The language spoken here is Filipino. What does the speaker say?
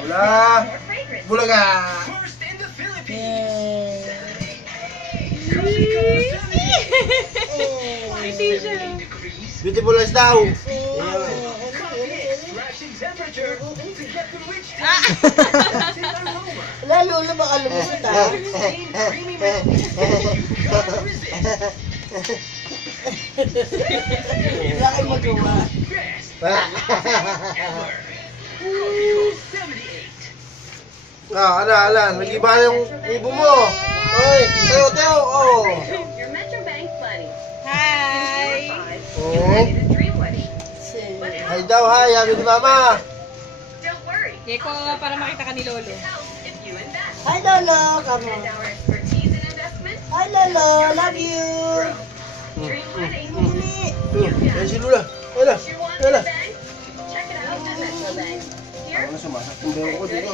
Wala. Bulaga. Beautiful as daw. Wala, Lolo, baka lumusot ah. Wala kayong magawa. Alan, nag-iba yung ubo mo. Oy, Teo, oh. Hi! Oh. Hi daw, hi, sabi ni Mama. Yeko, para makita ka ni Lolo. Hi, Lolo. Come on. Hi, Lolo. Love you. Ayan si Lula. Wala. Ano sumasak? Ang ko dito.